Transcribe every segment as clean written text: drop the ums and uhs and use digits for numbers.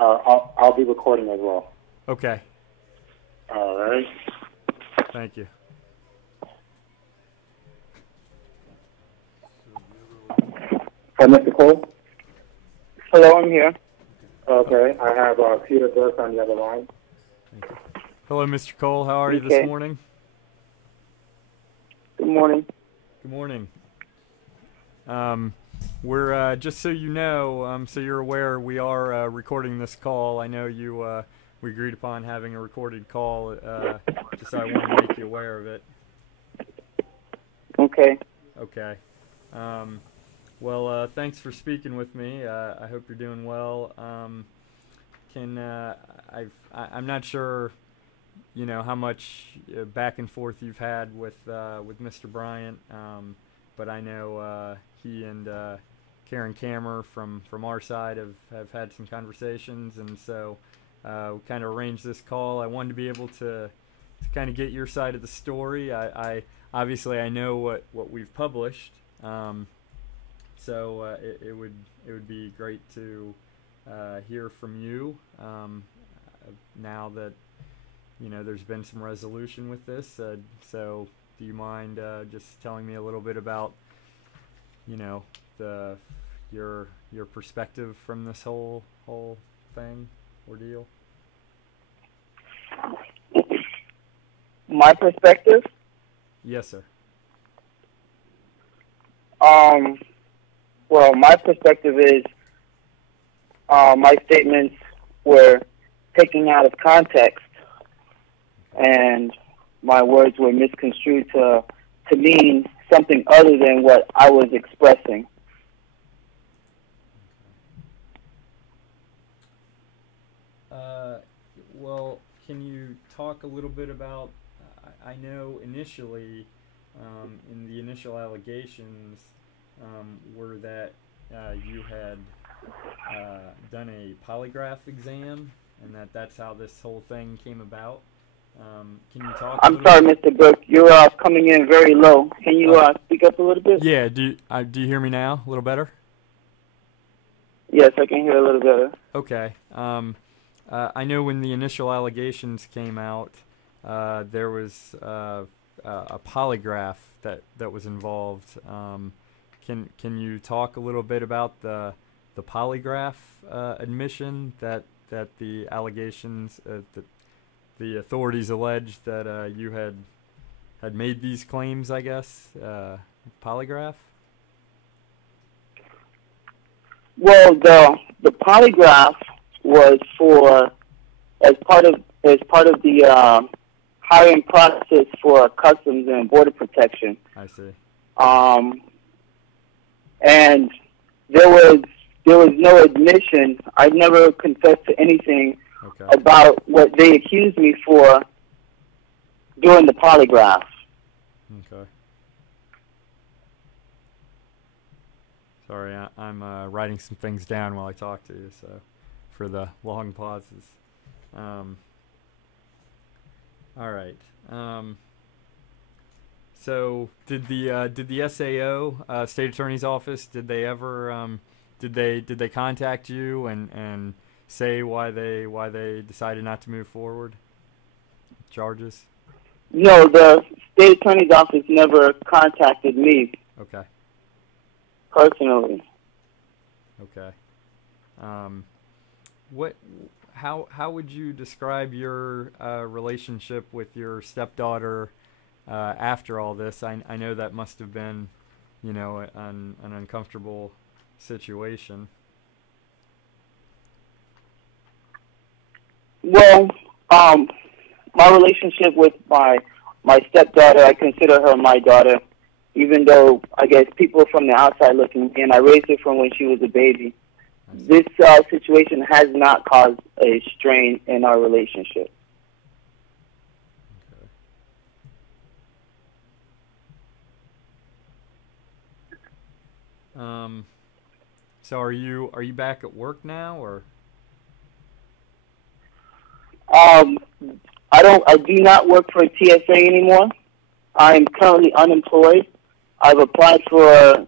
I'll be recording as well. Okay. All right. Thank you. Mr. Cole? Hello, I'm here. Okay, I have Peter Burke on the other line. Thank you. Hello, Mr. Cole. How are you this Okay. morning? Good morning. Good morning. We're just so you know, so you're aware, we are recording this call. I know you. We agreed upon having a recorded call. Just I wanted to make you aware of it. Okay. Okay. Well, thanks for speaking with me. I hope you're doing well. I'm not sure, you know, how much back and forth you've had with Mr. Bryant, but I know he and Karen Kammer from our side have had some conversations, and so we kind of arranged this call. I wanted to be able to kind of get your side of the story. I obviously I know what we've published. So it would be great to hear from you now that, you know, there's been some resolution with this. So do you mind just telling me a little bit about, you know, your perspective from this whole thing, ordeal? My perspective? Yes, sir. Well, my perspective is my statements were taken out of context, and my words were misconstrued to mean something other than what I was expressing. Well, can you talk a little bit about, I know initially, in the initial allegations, were that you had done a polygraph exam, and that's how this whole thing came about. Can you talk? I'm sorry, Mr. Brooke. You're coming in very low. Can you speak up a little bit? Yeah. Do you hear me now? A little better? Yes, I can hear a little better. Okay. I know when the initial allegations came out, there was a polygraph that was involved. Can you talk a little bit about the polygraph admission that the allegations that the authorities alleged that you had made these claims, I guess, polygraph? Well, the polygraph was as part of the hiring process for Customs and Border Protection. I see. And there was no admission. I never confessed to anything about what they accused me for during the polygraph. Okay. Sorry, I'm writing some things down while I talk to you, so for the long pauses. All right. So did the SAO, State Attorney's Office, did they ever did they contact you and say why they decided not to move forward? Charges? No, the State Attorney's Office never contacted me. Okay. Personally. Okay. How would you describe your relationship with your stepdaughter after all this? I know that must have been, you know, an uncomfortable situation. Well, my relationship with my stepdaughter, I consider her my daughter, even though I guess people from the outside looking in, I raised her from when she was a baby. This situation has not caused a strain in our relationship. Okay. So are you back at work now, or? I do not work for TSA anymore. I am currently unemployed. I've applied for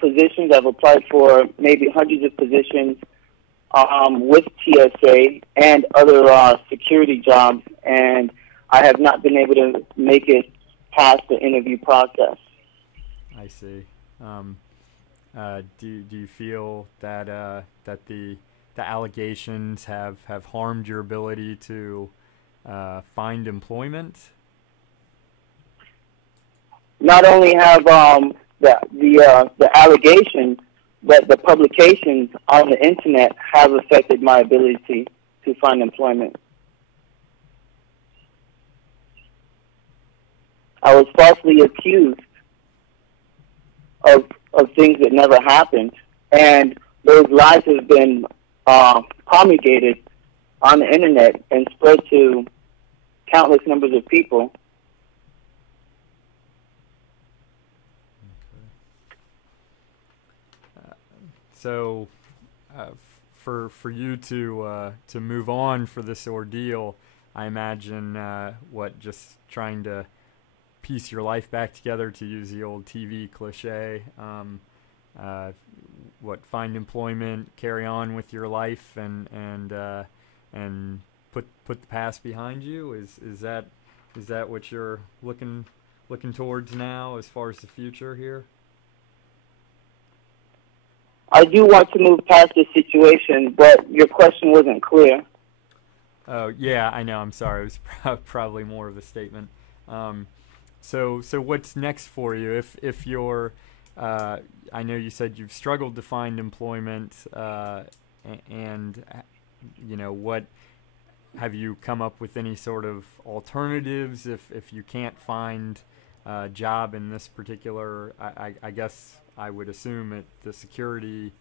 positions. I've applied for maybe hundreds of positions with TSA and other security jobs, and I have not been able to make it past the interview process. I see. Do you feel that that the allegations have harmed your ability to find employment? Not only have the allegations, but the publications on the internet have affected my ability to find employment. I was falsely accused of things that never happened, and those lies have been promulgated on the internet and spread to countless numbers of people. So, for you to move on for this ordeal, I imagine just trying to piece your life back together, to use the old TV cliche. Find employment, carry on with your life, and put the past behind you. Is that what you're looking towards now as far as the future here? I do want to move past this situation, but your question wasn't clear. Oh, yeah, I know. I'm sorry. It was probably more of a statement. So what's next for you? If you're, I know you said you've struggled to find employment, and what have you come up with any sort of alternatives if you can't find a job in this particular? I guess I would assume at the security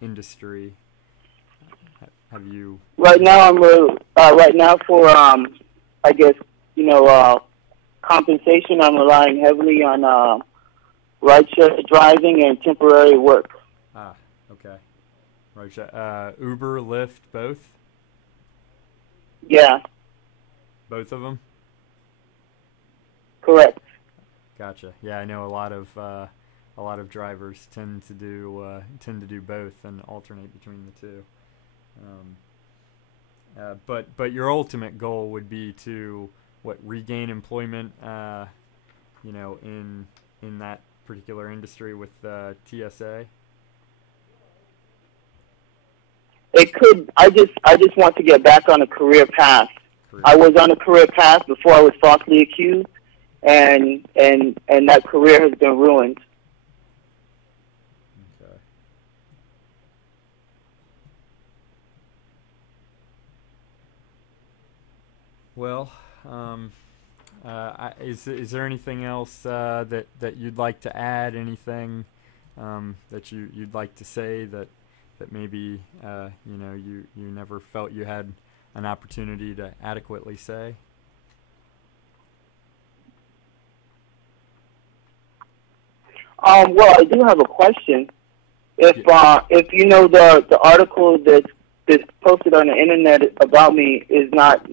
industry. Have you? Right now, for I guess compensation, I'm relying heavily on rideshare driving and temporary work. Ah, okay. Rideshare, Uber, Lyft, both. Yeah. Both of them. Correct. Gotcha. Yeah, I know a lot of drivers tend to do both and alternate between the two. But your ultimate goal would be to regain employment, in that particular industry with TSA. It could. I just want to get back on a career path. I was on a career path before I was falsely accused, and that career has been ruined. Okay. Well, is there anything else that you'd like to add? Anything that you'd like to say that maybe you never felt you had an opportunity to adequately say? Well, I do have a question. If you know the article that's posted on the internet about me is not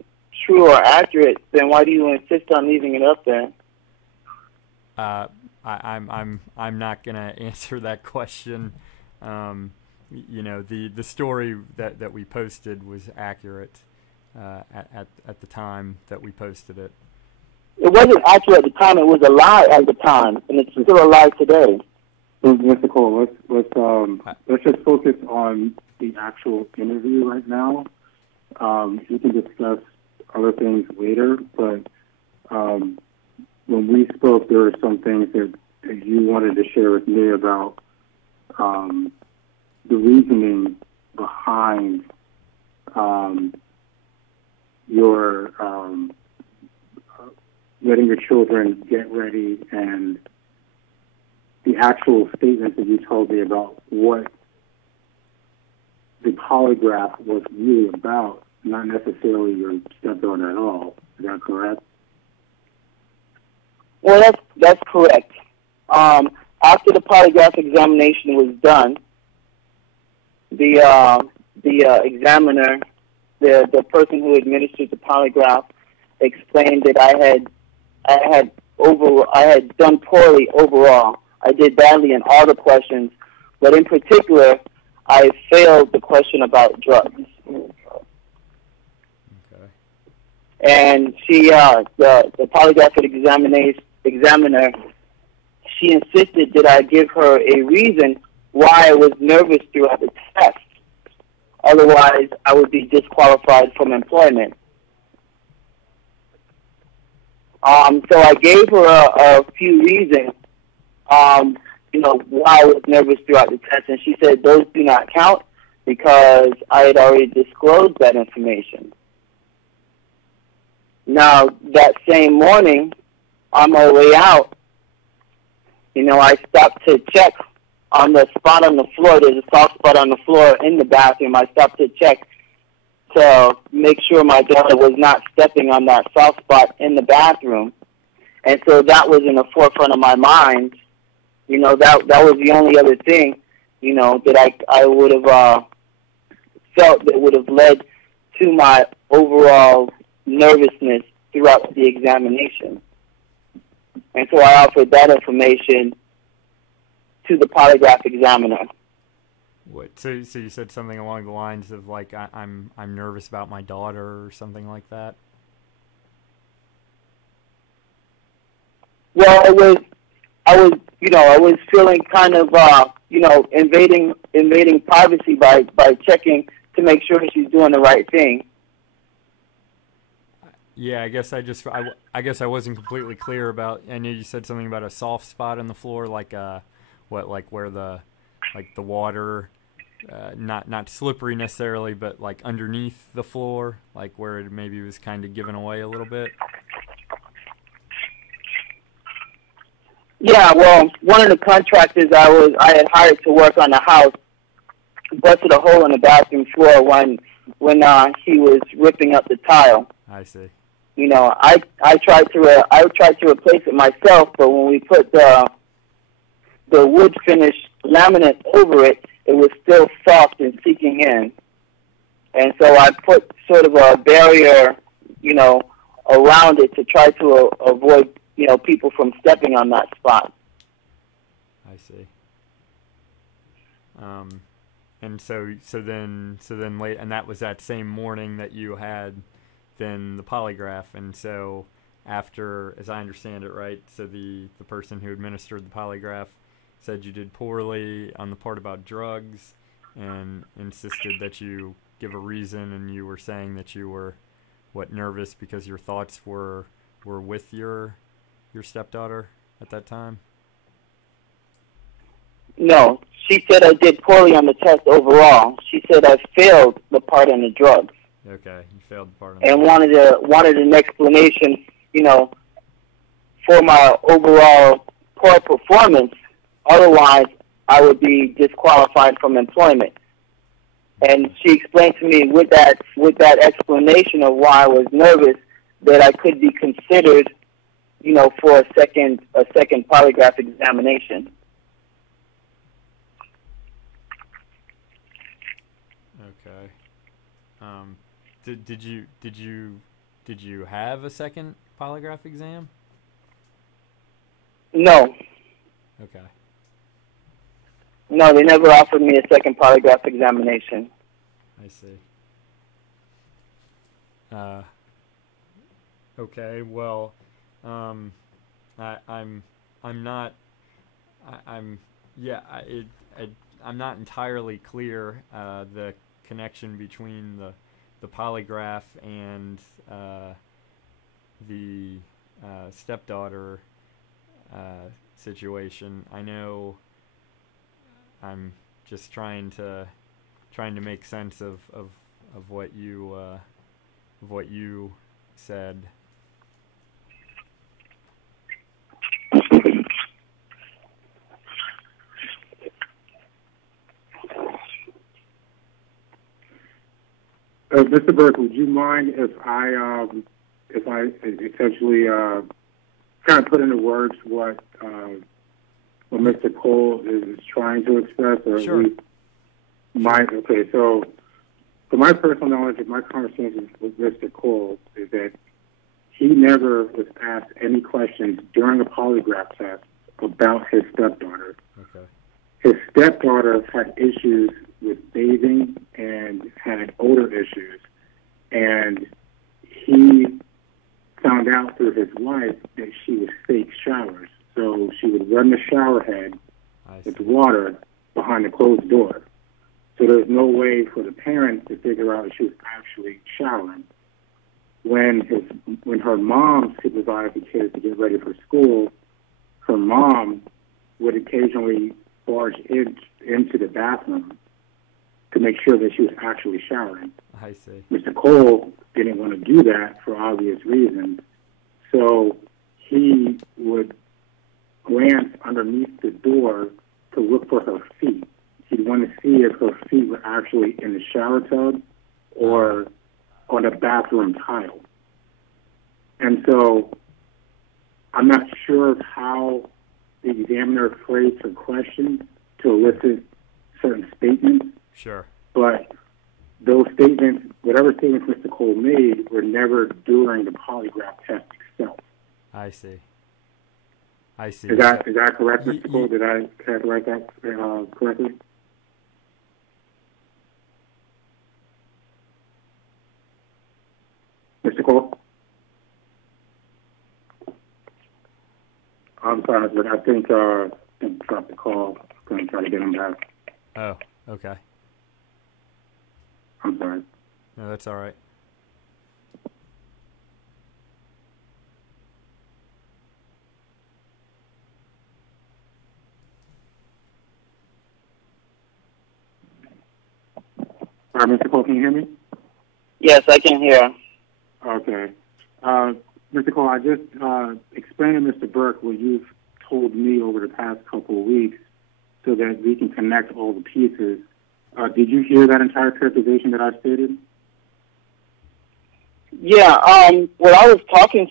true or accurate, then why do you insist on leaving it up there? I'm not gonna answer that question. The story that we posted was accurate at the time that we posted it. It wasn't accurate at the time. It was a lie at the time, and it's still a lie today. Mr. Cole, let's just focus on the actual interview right now. We can discuss other things later, but when we spoke, there were some things that you wanted to share with me about the reasoning behind your letting your children get ready, and the actual statements that you told me about what the polygraph was really about, not necessarily your stepdaughter at all. Is that correct? Well, that's correct. After the polygraph examination was done, the examiner, the person who administered the polygraph, explained that I had done poorly overall. I did badly in all the questions, but in particular, I failed the question about drugs. Okay. And she, the polygraphic examiner, she insisted that I give her a reason why I was nervous throughout the test. Otherwise, I would be disqualified from employment. So I gave her a few reasons, why I was nervous throughout the test, and she said those do not count because I had already disclosed that information. Now, that same morning, on my way out, I stopped to check on the spot on the floor. There's a soft spot on the floor in the bathroom. I stopped to check to make sure my daughter was not stepping on that soft spot in the bathroom. And so that was in the forefront of my mind. That was the only other thing, that I would have felt that would have led to my overall nervousness throughout the examination. And so I offered that information to the polygraph examiner. What? So you said something along the lines of like I'm nervous about my daughter or something like that. Well, I was feeling kind of invading privacy by checking to make sure she's doing the right thing. Yeah, I guess I guess I wasn't completely clear about. I know you said something about a soft spot on the floor, like where the water, not slippery necessarily, but like underneath the floor, like where it maybe was kind of given away a little bit. Yeah, well, one of the contractors I had hired to work on the house busted a hole in the bathroom floor when he was ripping up the tile. I see. I tried to replace it myself, but when we put the wood finish laminate over it, it was still soft and seeking in. And so I put sort of a barrier, around it to try to avoid, people from stepping on that spot. I see. And so then late, and that was that same morning that you had then the polygraph, and so after, as I understand it, right, so the person who administered the polygraph said you did poorly on the part about drugs and insisted that you give a reason, and you were saying that you were, nervous because your thoughts were with your stepdaughter at that time? No, she said I did poorly on the test overall. She said I failed the part on the drugs. Okay, you failed the part on and wanted an explanation, for my overall poor performance. Otherwise, I would be disqualified from employment. And she explained to me with that explanation of why I was nervous that I could be considered, for a second polygraph examination. Okay. Did you have a second polygraph exam? No. Okay. No, they never offered me a second polygraph examination. I see. Okay. Well, I'm not entirely clear the connection between the polygraph and the stepdaughter situation. I know I'm just trying to make sense of what you said. Mr. Burke, would you mind if I essentially kind of put into words what Mr. Cole is trying to express, or sure. at least okay. So, from my personal knowledge of my conversations with Mr. Cole, is that he never was asked any questions during a polygraph test about his stepdaughter. Okay. His stepdaughter had issues with bathing and had odor issues. And he found out through his wife that she was fake showers. So she would run the shower head with water behind the closed door. So there's no way for the parents to figure out if she was actually showering. When her mom supervised the kids to get ready for school, her mom would occasionally barge into the bathroom to make sure that she was actually showering. I see. Mr. Cole didn't want to do that for obvious reasons, so he would glance underneath the door to look for her feet. He'd want to see if her feet were actually in the shower tub or on a bathroom tile. And so I'm not sure how the examiner phrased her question to elicit certain statements. Sure. But those statements, whatever statements Mr. Cole made, were never during the polygraph test itself. I see. Is that correct, Mr. Cole? Did I characterize that correctly? Mr. Cole? I'm sorry, but I think dropped the call. I'm going to try to get him back. Oh, okay. I'm sorry. No, that's all right. All right, Mr. Cole, can you hear me? Yes, I can hear. Okay. Mr. Cole, I just explained to Mr. Burke what you've told me over the past couple of weeks so that we can connect all the pieces. Did you hear that entire characterization that I stated? Yeah, what I was talking,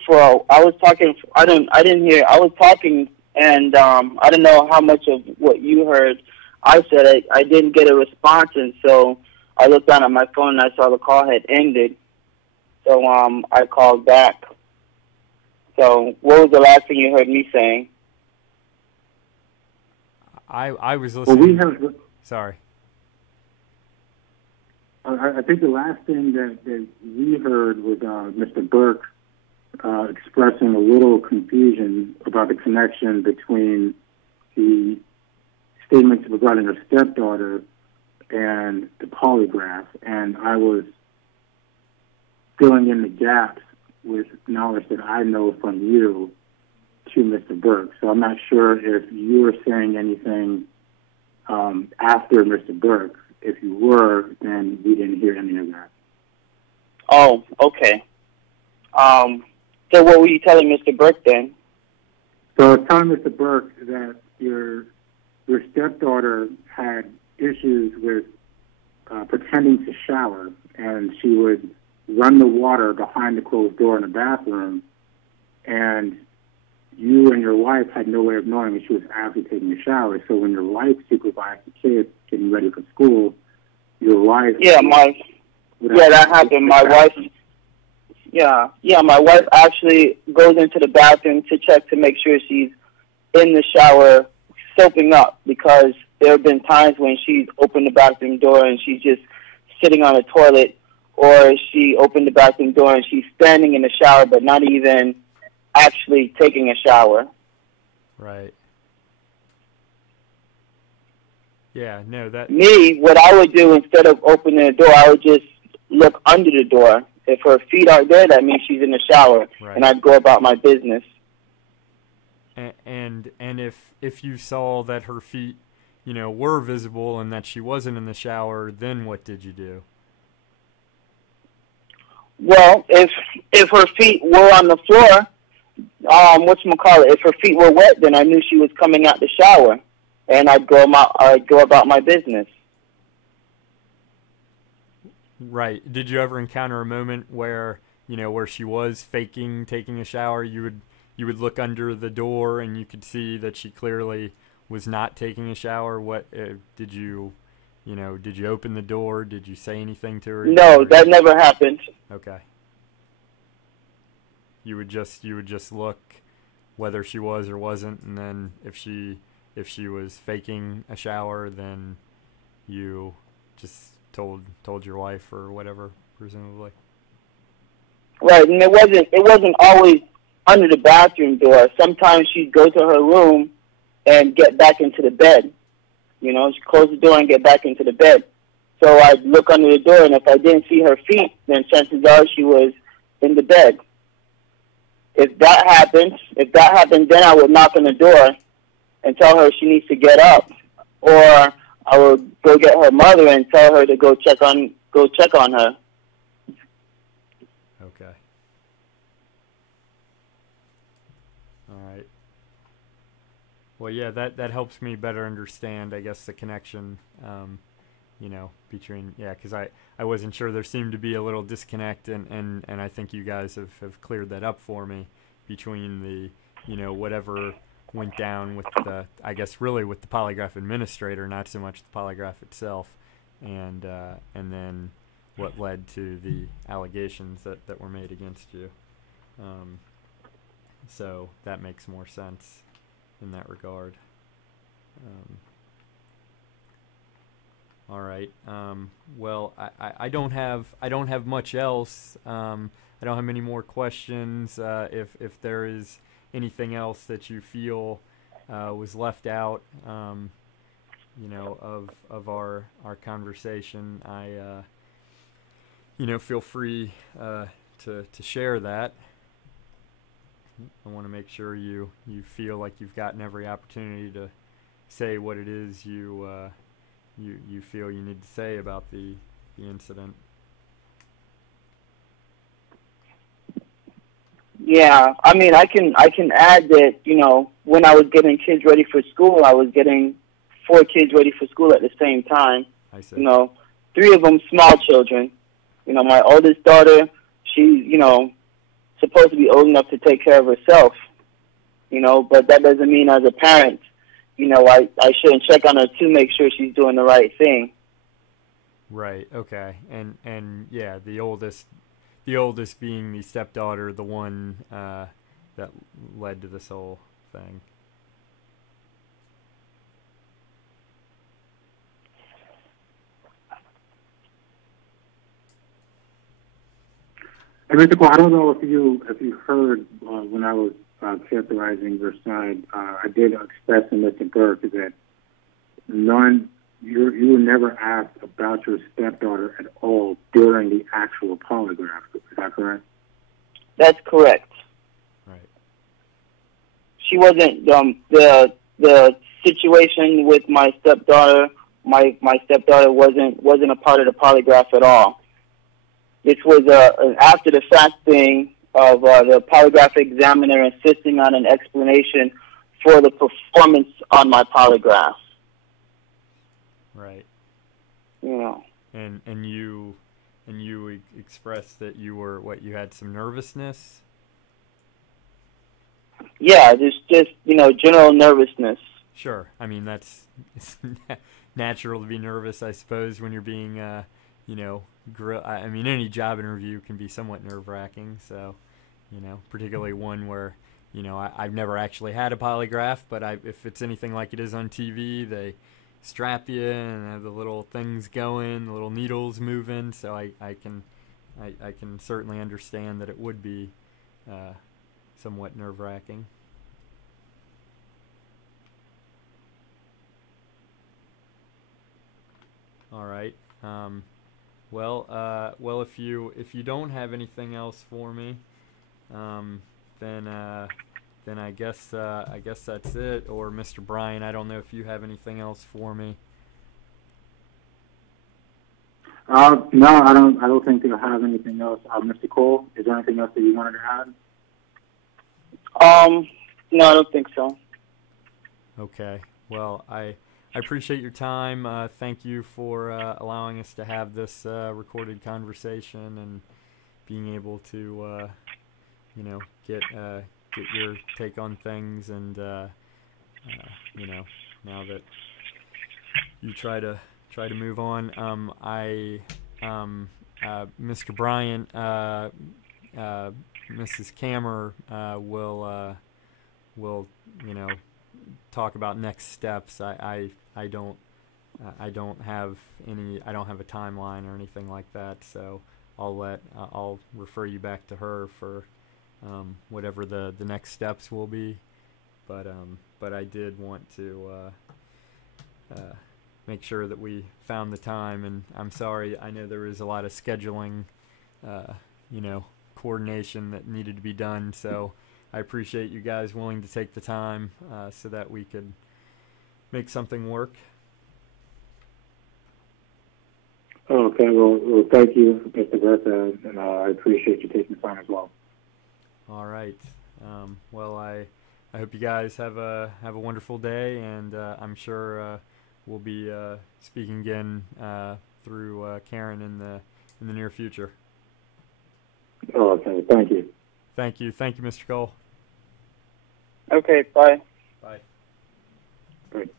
I didn't hear, I was talking, and I don't know how much of what you heard I said. I didn't get a response, and so I looked down at my phone and I saw the call had ended. So I called back. So what was the last thing you heard me saying? I was listening. Well, Sorry. I think the last thing that we heard was Mr. Burke expressing a little confusion about the connection between the statements regarding her stepdaughter and the polygraph, and I was filling in the gaps with knowledge that I know from you to Mr. Burke. So I'm not sure if you were saying anything after Mr. Burke. If you were, then we didn't hear any of that. Oh, okay. So what were you telling Mr. Burke then? So I was telling Mr. Burke that your stepdaughter had issues with pretending to shower, and she would run the water behind the closed door in the bathroom, and you and your wife had no way of knowing if she was actually taking a shower. So when your wife supervised the kids getting ready for school, your wife... that happened. My wife actually goes into the bathroom to check to make sure she's in the shower soaping up, because there have been times when she's opened the bathroom door and she's just sitting on the toilet, or she opened the bathroom door and she's standing in the shower but not even actually taking a shower. Right. Yeah, no, that... Me, what I would do instead of opening the door, I would just look under the door. If her feet aren't there, that means she's in the shower, right. And I'd go about my business. And if you saw that her feet, were visible and that she wasn't in the shower, then what did you do? Well, if her feet were on the floor, if her feet were wet, then I knew she was coming out the shower, and I'd go about my business. Right. Did you ever encounter a moment where she was faking taking a shower? You would look under the door and you could see that she clearly was not taking a shower. What did you open the door? Did you say anything to her? No, that never happened. Okay. You would just look whether she was or wasn't, and then if she was faking a shower, then you just told your wife or whatever, presumably. Right, and it wasn't always under the bathroom door. Sometimes she'd go to her room and get back into the bed. She'd close the door and get back into the bed. So I'd look under the door, and if I didn't see her feet, then chances are she was in the bed. If that happened, then I would knock on the door and tell her she needs to get up, or I would go get her mother and tell her to go check on her. Okay. All right. Well, yeah, that helps me better understand, I guess, the connection, between, because I wasn't sure. There seemed to be a little disconnect, and I think you guys have cleared that up for me between the, whatever went down with the, I guess, really with the polygraph administrator, not so much the polygraph itself, and then what led to the allegations that were made against you. So that makes more sense in that regard. All right. Well, I don't have much else. I don't have many more questions. If there is anything else that you feel was left out, of our conversation, feel free to share that. I want to make sure you feel like you've gotten every opportunity to say what it is you feel you need to say about the incident. Yeah, I mean, I can add that, when I was getting kids ready for school, I was getting 4 kids ready for school at the same time. I see. 3 of them small children. My oldest daughter, she's, supposed to be old enough to take care of herself, but that doesn't mean as a parent, I shouldn't check on her to make sure she's doing the right thing. Right. Okay. And yeah, the oldest being the stepdaughter, the one that led to this whole thing. And Mr. Cole, I don't know if you heard when I was characterizing your side, I did express to Mr. Burke that you were never asked about your stepdaughter at all during the actual polygraph. Is that correct? That's correct. Right. She wasn't the situation with my stepdaughter. My stepdaughter wasn't a part of the polygraph at all. This was an after the fact thing of the polygraph examiner insisting on an explanation for the performance on my polygraph. Right. And you expressed that you had some nervousness. Yeah, just general nervousness. Sure. I mean, it's natural to be nervous, I suppose, when you're being I mean, any job interview can be somewhat nerve-wracking, so, particularly one where, I've never actually had a polygraph, but if it's anything like it is on TV, they strap you and have the little things going, the little needles moving, so I can certainly understand that it would be somewhat nerve-wracking. All right. Well, if you don't have anything else for me, then I guess that's it. Or Mr. Bryan, I don't know if you have anything else for me. No, I don't think I have anything else. Mr. Cole, is there anything else that you wanted to add? No, I don't think so. Okay. Well, I appreciate your time. Thank you for allowing us to have this recorded conversation and being able to, get your take on things. And now that you try to move on, Mr. Bryant, Mrs. Kammer will talk about next steps. I don't I don't have a timeline or anything like that, so I'll refer you back to her for whatever the next steps will be. But I did want to make sure that we found the time, and I'm sorry. I know there was a lot of scheduling, coordination that needed to be done. So I appreciate you guys willing to take the time so that we could make something work. Okay, well, thank you, Mr. Bertha, and I appreciate you taking the time as well. All right. Well, I hope you guys have a wonderful day, and I'm sure we'll be speaking again through Karen in the near future. Okay, thank you. Thank you, Mr. Cole. Okay, bye. Bye. Great.